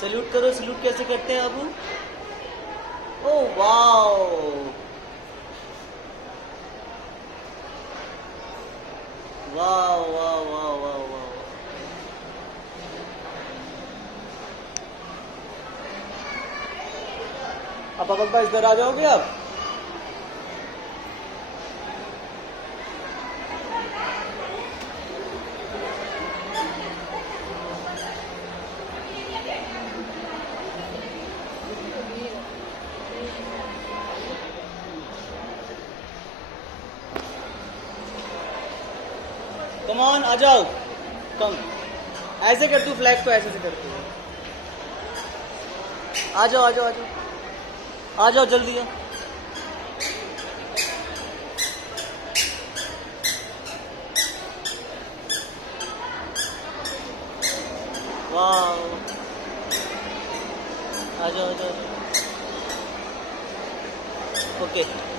Salute करो। Salute कैसे करते हैं अबू? ओह वाओ, वाह वाह वाह वाह वाह। अब अबक भाई इधर आ जाओगे आप? कम ऑन, आ जाओ। कम, ऐसे कर तू, फ्लैग को ऐसे से कर तू। आ जाओ आ जाओ आ जाओ आ जाओ, जल्दी आओ। वाह, आ जाओ आ जाओ। ओके।